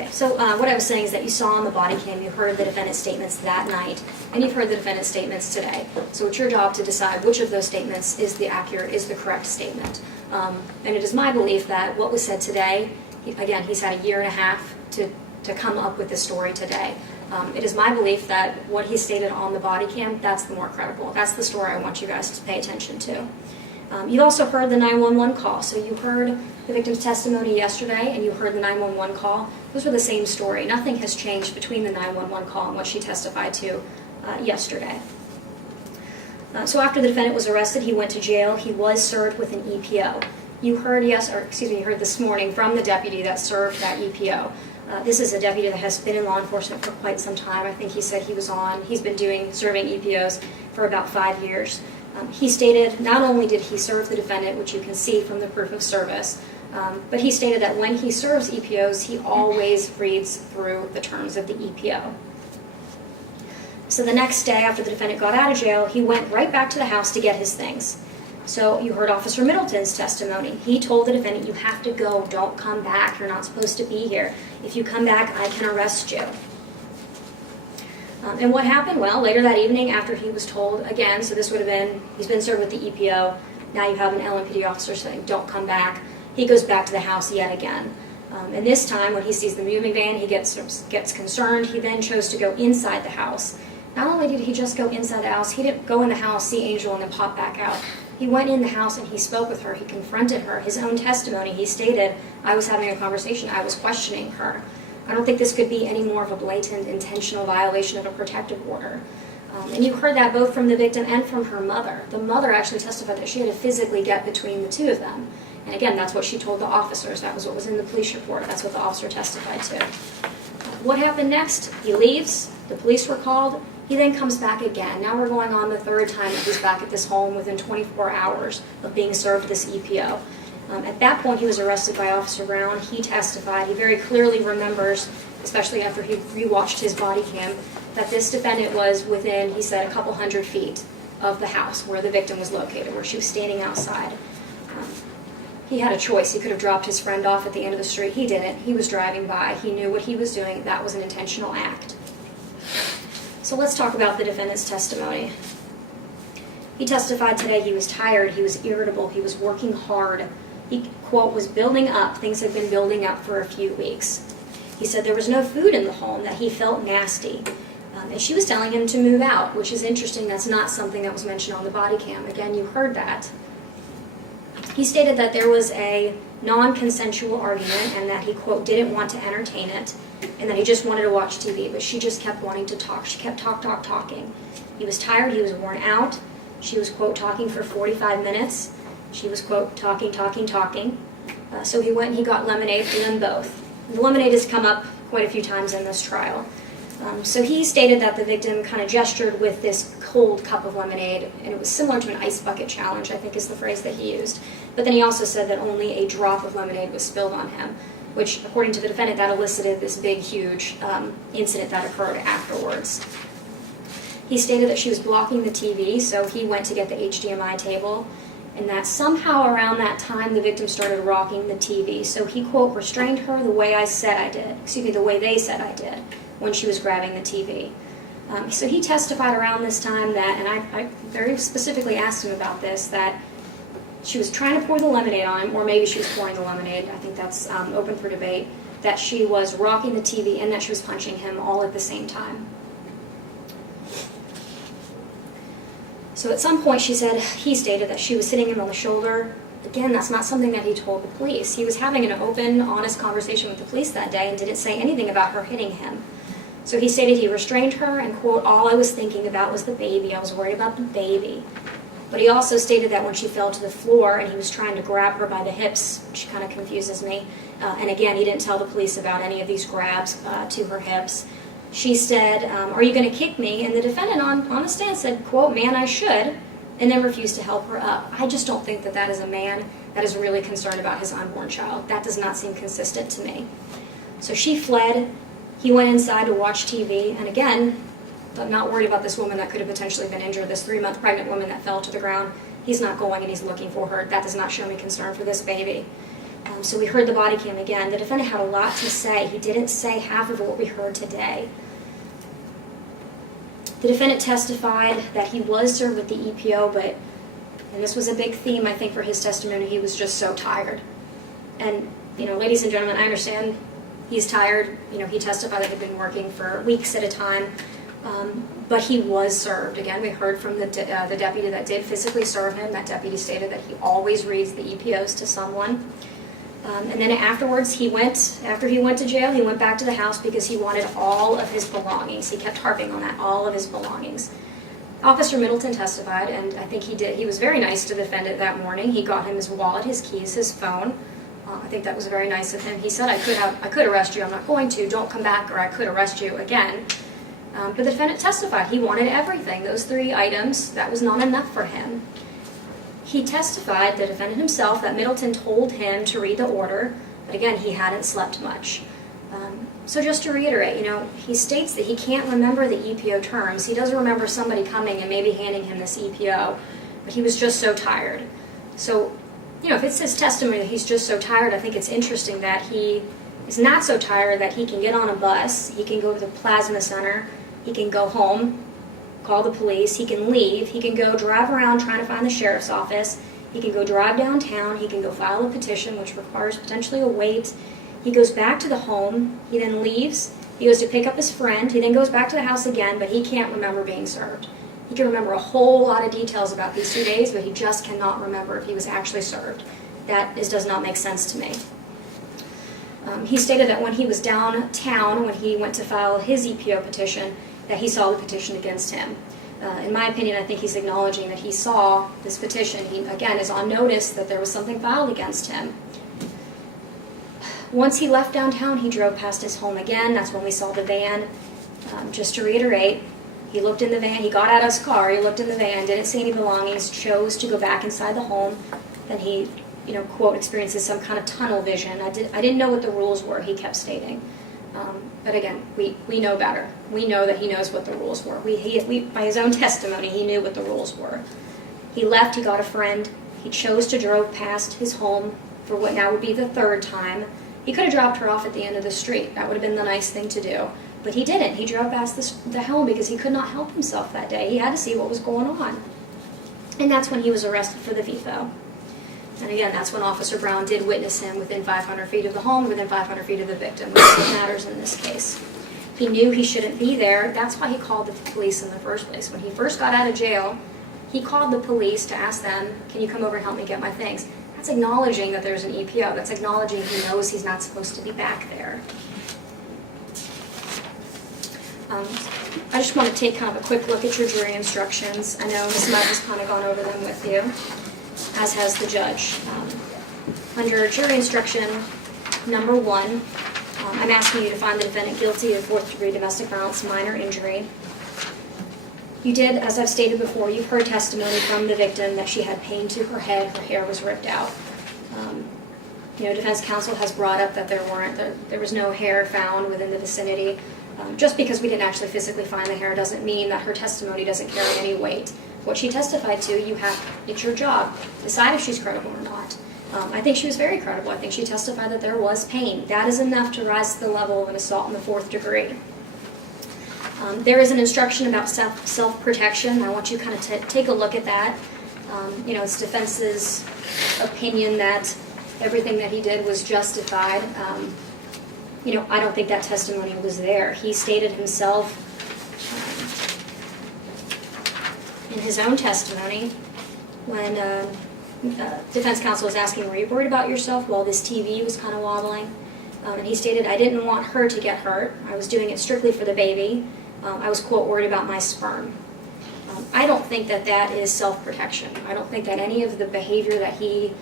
Okay, so what I was saying is that you saw on the body cam, you heard the defendant's statements that night, and you've heard the defendant's statements today. So it's your job to decide which of those statements is the correct statement. And it is my belief that what was said today, again, he's had a year and a half to come up with this story today. It is my belief that what he stated on the body cam, that's the more credible. That's the story I want you guys to pay attention to. You also heard the 911 call. So you heard the victim's testimony yesterday and you heard the 911 call. Those were the same story. Nothing has changed between the 911 call and what she testified to yesterday. So after the defendant was arrested, he went to jail. He was served with an EPO. You heard you heard this morning from the deputy that served that EPO. This is a deputy that has been in law enforcement for quite some time. I think he said he's been serving EPOs for about 5 years. He stated not only did he serve the defendant, which you can see from the proof of service, but he stated that when he serves EPOs, he always reads through the terms of the EPO. So the next day after the defendant got out of jail, he went right back to the house to get his things. So you heard Officer Middleton's testimony. He told the defendant, you have to go, don't come back, you're not supposed to be here. If you come back, I can arrest you. And what happened? Well, later that evening after he was told again, so this would have been, he's been served with the EPO, now you have an LMPD officer saying, don't come back. He goes back to the house yet again. And this time when he sees the moving van, he gets concerned. He then chose to go inside the house. Not only did he just go inside the house, he didn't go in the house, see Angel, and then pop back out. He went in the house and he spoke with her. He confronted her. His own testimony, he stated, I was having a conversation. I was questioning her. I don't think this could be any more of a blatant, intentional violation of a protective order. And you heard that both from the victim and from her mother. The mother actually testified that she had to physically get between the two of them. And again, that's what she told the officers. That was what was in the police report. That's what the officer testified to. What happened next? He leaves. The police were called. He then comes back again. Now we're going on the third time that he's back at this home within 24 hours of being served this EPO. At that point, he was arrested by Officer Brown. He testified. He very clearly remembers, especially after he rewatched his body cam, that this defendant was within, he said, a couple hundred feet of the house where the victim was located, where she was standing outside. He had a choice. He could have dropped his friend off at the end of the street. He didn't. He was driving by. He knew what he was doing. That was an intentional act. So let's talk about the defendant's testimony. He testified today he was tired, he was irritable, he was working hard. He, quote, was building up. Things had been building up for a few weeks. He said there was no food in the home, that he felt nasty. And she was telling him to move out, which is interesting. That's not something that was mentioned on the body cam. Again, you heard that. He stated that there was a non-consensual argument and that he, quote, didn't want to entertain it and that he just wanted to watch TV, but she just kept wanting to talk. She kept talking. He was tired. He was worn out. She was, quote, talking for 45 minutes. She was, quote, talking. So he went and he got lemonade for them both. The lemonade has come up quite a few times in this trial. So he stated that the victim kind of gestured with this cold cup of lemonade, and it was similar to an ice bucket challenge, I think is the phrase that he used. But then he also said that only a drop of lemonade was spilled on him, which, according to the defendant, that elicited this big, huge incident that occurred afterwards. He stated that she was blocking the TV, so he went to get the HDMI table, and that somehow around that time the victim started rocking the TV. So he, quote, restrained her the way they said I did, when she was grabbing the TV. So he testified around this time that, and I very specifically asked him about this, that she was trying to pour the lemonade on him, or maybe she was pouring the lemonade, I think that's open for debate, that she was rocking the TV and that she was punching him all at the same time. So at some point he stated that she was hitting him on the shoulder. Again, that's not something that he told the police. He was having an open, honest conversation with the police that day and didn't say anything about her hitting him. So he stated he restrained her and, quote, all I was thinking about was the baby. I was worried about the baby. But he also stated that when she fell to the floor and he was trying to grab her by the hips, which kind of confuses me, and again, he didn't tell the police about any of these grabs to her hips. She said, are you going to kick me? And the defendant on the stand said, quote, man, I should, and then refused to help her up. I just don't think that that is a man that is really concerned about his unborn child. That does not seem consistent to me. So she fled. He went inside to watch TV, and again, I'm not worried about this woman that could have potentially been injured, this 3-month pregnant woman that fell to the ground. He's not going and he's looking for her. That does not show me concern for this baby. So we heard the body cam again. The defendant had a lot to say. He didn't say half of what we heard today. The defendant testified that he was served with the EPO, but, and this was a big theme, I think, for his testimony, he was just so tired. And, ladies and gentlemen, I understand he's tired. He testified that he'd been working for weeks at a time, but he was served. Again, we heard from the deputy that did physically serve him. That deputy stated that he always reads the EPOs to someone. And then afterwards, after he went to jail, he went back to the house because he wanted all of his belongings. He kept harping on that, all of his belongings. Officer Middleton testified, and I think he was very nice to the defendant that morning. He got him his wallet, his keys, his phone. I think that was very nice of him. He said, I could arrest you, I'm not going to, don't come back, or I could arrest you again. But the defendant testified, he wanted everything. Those 3 items, that was not enough for him. He testified, the defendant himself, that Middleton told him to read the order, but again, he hadn't slept much. So just to reiterate, he states that he can't remember the EPO terms. He does remember somebody coming and maybe handing him this EPO, but he was just so tired. So, if it's his testimony that he's just so tired, I think it's interesting that he is not so tired that he can get on a bus, he can go to the plasma center, he can go home, call the police, he can leave, he can go drive around trying to find the sheriff's office, he can go drive downtown, he can go file a petition, which requires potentially a wait. He goes back to the home, he then leaves, he goes to pick up his friend, he then goes back to the house again, but he can't remember being served. He can remember a whole lot of details about these 2 days, but he just cannot remember if he was actually served. That does not make sense to me. He stated that when he was downtown, when he went to file his EPO petition, that he saw the petition against him. In my opinion, I think he's acknowledging that he saw this petition. He, again, is on notice that there was something filed against him. Once he left downtown, he drove past his home again. That's when we saw the van. Just to reiterate, he looked in the van, he got out of his car, he looked in the van, didn't see any belongings, chose to go back inside the home. Then he, quote, experiences some kind of tunnel vision. I didn't know what the rules were, he kept stating. But again, we know better. We know that he knows what the rules were. By his own testimony, he knew what the rules were. He left, he got a friend. He chose to drive past his home for what now would be the 3rd time. He could have dropped her off at the end of the street. That would have been the nice thing to do. But he didn't. He drove past the home because he could not help himself that day. He had to see what was going on. And that's when he was arrested for the FIFO. And again, that's when Officer Brown did witness him within 500 feet of the home, within 500 feet of the victim, which is what matters in this case. He knew he shouldn't be there. That's why he called the police in the first place. When he first got out of jail, he called the police to ask them, can you come over and help me get my things? That's acknowledging that there's an EPO. That's acknowledging he knows he's not supposed to be back there. I just want to take kind of a quick look at your jury instructions. I know Ms. Mudd has kind of gone over them with you, as has the judge. Under jury instruction number 1, I'm asking you to find the defendant guilty of 4th-degree domestic violence minor injury. You did, as I've stated before, you've heard testimony from the victim that she had pain to her head, her hair was ripped out. Defense counsel has brought up that there was no hair found within the vicinity. Just because we didn't actually physically find the hair doesn't mean that her testimony doesn't carry any weight. What she testified to, it's your job. Decide if she's credible or not. I think she was very credible. I think she testified that there was pain. That is enough to rise to the level of an assault in the 4th degree. There is an instruction about self-protection. I want you to kind of take a look at that. It's defense's opinion that everything that he did was justified. I don't think that testimony was there. He stated himself in his own testimony when defense counsel was asking, were you worried about yourself while this TV was kind of wobbling? And he stated, I didn't want her to get hurt. I was doing it strictly for the baby. I was, quote, worried about my sperm. I don't think that is self-protection. I don't think that any of the behavior that he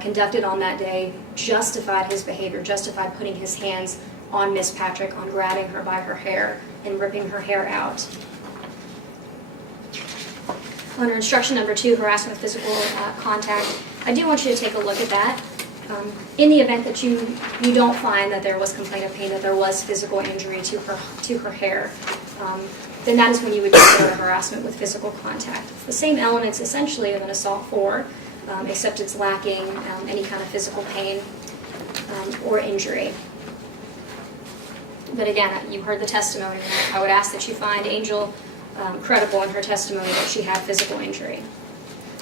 conducted on that day justified his behavior, justified putting his hands on Miss Patrick, on grabbing her by her hair and ripping her hair out. Under instruction number 2, harassment with physical contact, I do want you to take a look at that. In the event that you don't find that there was complaint of pain, that there was physical injury to her hair, then that is when you would consider harassment with physical contact. It's the same elements essentially of an assault 4, except it's lacking any kind of physical pain. or injury. But again, you heard the testimony. I would ask that you find Angel credible in her testimony that she had physical injury.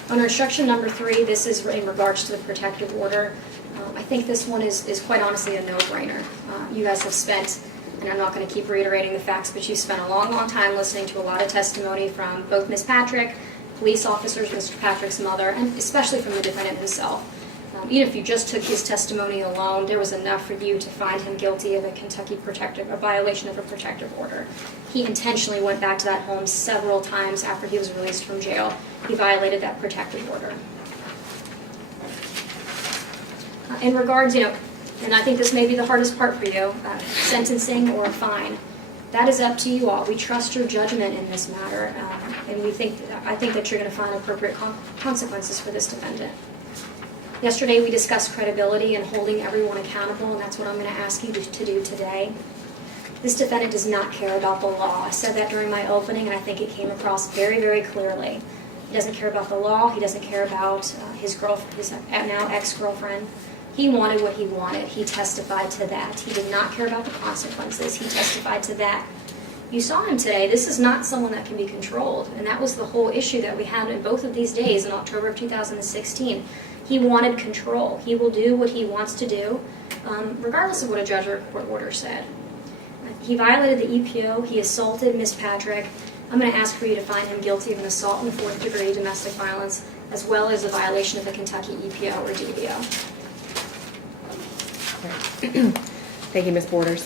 Under instruction number 3, this is in regards to the protective order. I think this one is quite honestly a no-brainer. You guys have spent, and I'm not going to keep reiterating the facts, but you spent a long, long time listening to a lot of testimony from both Ms. Patrick, police officers, Mr. Patrick's mother, and especially from the defendant himself. Even if you just took his testimony alone, there was enough for you to find him guilty of a violation of a protective order. He intentionally went back to that home several times after he was released from jail. He violated that protective order. In regards, and I think this may be the hardest part for you, sentencing or a fine. That is up to you all. We trust your judgment in this matter, and I think that you're going to find appropriate consequences for this defendant. Yesterday we discussed credibility and holding everyone accountable, and that's what I'm going to ask you to do today. This defendant does not care about the law. I said that during my opening, and I think it came across very, very clearly. He doesn't care about the law. He doesn't care about his now ex-girlfriend. He wanted what he wanted. He testified to that. He did not care about the consequences. He testified to that. You saw him today. This is not someone that can be controlled, and that was the whole issue that we had in both of these days in October of 2016. He wanted control. He will do what he wants to do, regardless of what a judge or court order said. He violated the EPO. He assaulted Ms. Patrick. I'm going to ask for you to find him guilty of an assault in the 4th degree domestic violence, as well as a violation of the Kentucky EPO or DBO. Thank you, Ms. Borders.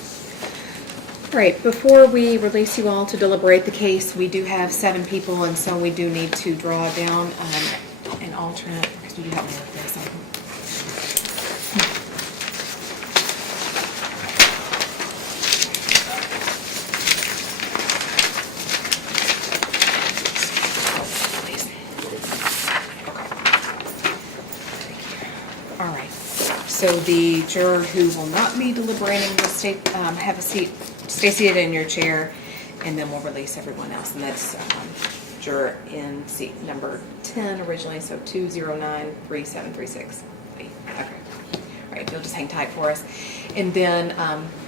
All right, before we release you all to deliberate the case, we do have 7 people, and so we do need to draw down an alternate. Could you help me with this? All right. So the juror who will not be deliberating will stay seated in your chair, and then we'll release everyone else. And that's juror in seat number 10 originally, so 2093736. Okay. All right, you'll just hang tight for us. And then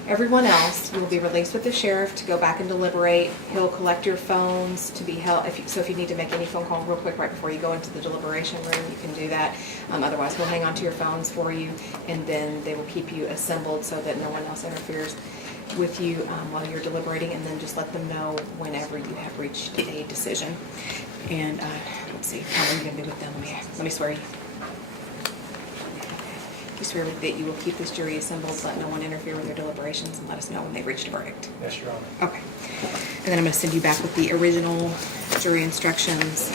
everyone else will be released with the sheriff to go back and deliberate. He'll collect your phones to be held. If you need to make any phone call real quick right before you go into the deliberation room, you can do that. Otherwise, we'll hang on to your phones for you, and then they will keep you assembled so that no one else interferes with you while you're deliberating, and then just let them know whenever you have reached a decision. And let's see, how long are you going to be with them? Let me swear you. You swear that you will keep this jury assembled, let no one interfere with their deliberations, and let us know when they've reached a verdict. Yes, Your Honor. Okay. And then I'm going to send you back with the original jury instructions.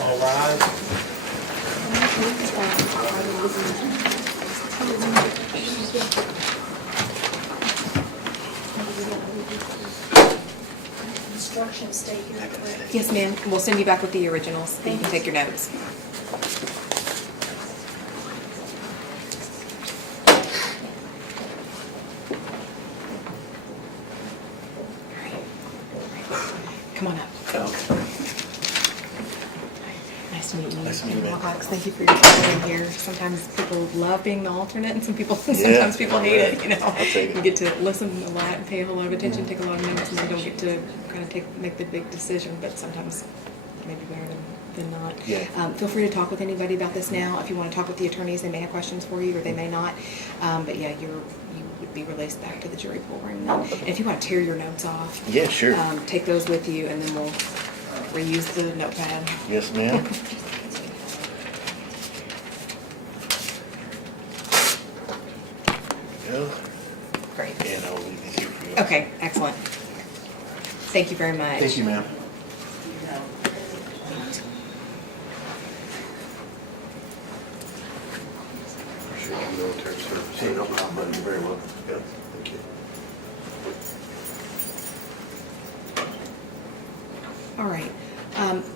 All rise. Instructions stay here quick. Yes, ma'am. We'll send you back with the originals so you can take your notes. Come on up. Nice to meet you. Nice to meet you, ma'am. Thank you for your time here. Sometimes people love being the alternate, and sometimes people hate it. I'll take it. You get to listen a lot and pay a whole lot of attention, take a lot of notes, and then don't get to kind of make the big decision. But sometimes maybe better than not. Yeah. Feel free to talk with anybody about this now. If you want to talk with the attorneys, they may have questions for you, or they may not. But yeah, you would be released back to the jury pool room. And if you want to tear your notes off, Yeah, sure. take those with you, and then we'll reuse the notepad. Yes, ma'am. Go. Great. And I'll leave these here for you. Okay, excellent. Thank you very much. Thank you, ma'am. Appreciate your military service. Hey, no problem, buddy. You're very welcome. Yep, thank you. All right.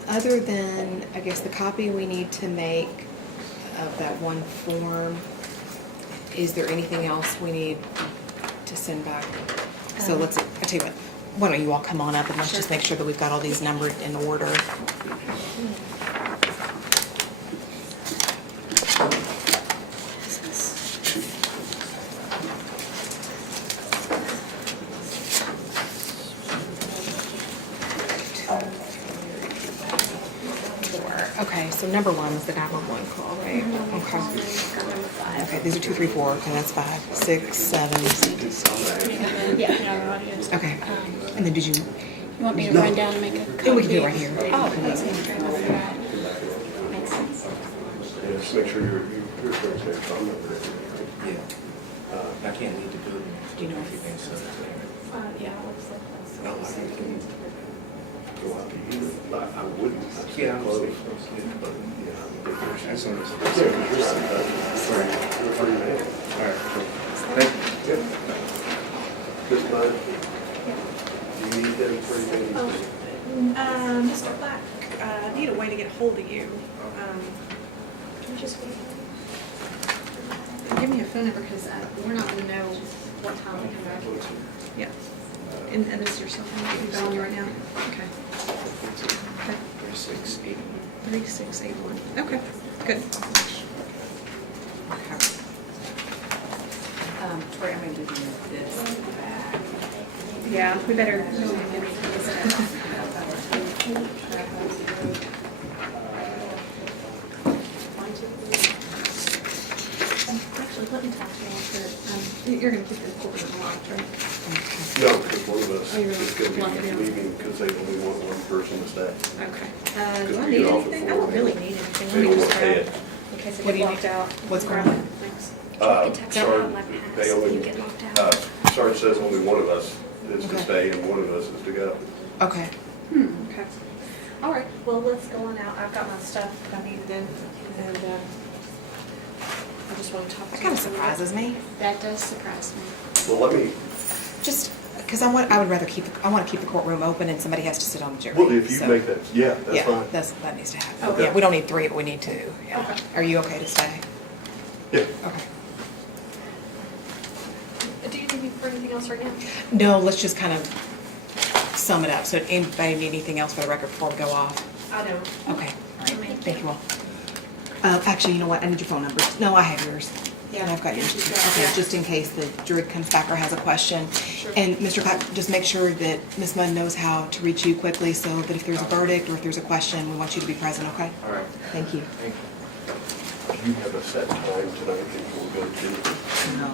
Other than, I guess, the copy we need to make of that one form, is there anything else we need to send back? So I tell you what, why don't you all come on up and let's just make sure that we've got all these numbered in order. Okay, so number one is the 911 call, right? Okay. Okay, these are 2, 3, 4. Okay, that's 5, 6, 7. Yeah. Okay. And then did you? You want me to run down and make a copy? Yeah, we can do it right here. Oh, that's okay. Makes sense. Yeah, just make sure your first name's on there. Yeah. I can't leave the building. Do you know if everything's set up? Yeah, it looks like that's. No, I can go out to you. I wouldn't. I'd say Yeah, I'm close. asleep. But, yeah, I think there's- As soon as. Yeah, 'cause you're out of Sorry. You're 30 minutes. All right, cool. Thank you. Yeah. Just fine. Do you need them for anything? Mr. Black, I need a way to get a hold of you. Can you just give me a phone number, because we're not gonna know what time we come back. Yeah. And this is your cell phone that you're calling you right now? Okay. Okay. 3681. 3681. Okay, good. Troy, I'm going to do this back. Yeah, we better. Actually, let me talk to you after. You're gonna keep the recording unlocked, right? No, because one of us Oh, you're is going to locking be down. leaving because they only want one person to stay. Okay. Because Do I we need get off at anything? I 4 don't really a.m. need anything. They Let me don't just want to pay grab, it. in case I What do get you locked need? out. What's Grab going it. on? Thanks. You can text Sarge, out my pass they if only, you get locked out. Sarge says only one of us is to Okay. stay and one of us is to go. Okay. Okay. All right, well, let's go on out. I've got my stuff that I needed in, and I just want to talk to That you. kind of surprises me. That does surprise me. Well, let me, Just because I want to keep the courtroom open and somebody has to sit on the jury. well, if you So, make that, yeah, that's yeah, fine. that needs to happen. Okay. Yeah, we don't need 3, but we need 2. Yeah. Okay. Are you okay to stay? Yeah. Okay. Do you need me for anything else right now? No, let's just kind of sum it up. So anybody need anything else for the record before we go off? I don't. Okay, all right, thank you all. Actually, you know what, I need your phone numbers. No, I have yours. And I've got yours too. Okay, Yeah. just in case the jury comes back or has a question. Sure. And Mr. Pack, just make sure that Ms. Munn knows how to reach you quickly so that if there's a verdict or if there's a question, we want you to be present, okay? All right. Thank you. Thank you. Do you have a set time tonight that you'll go to? No.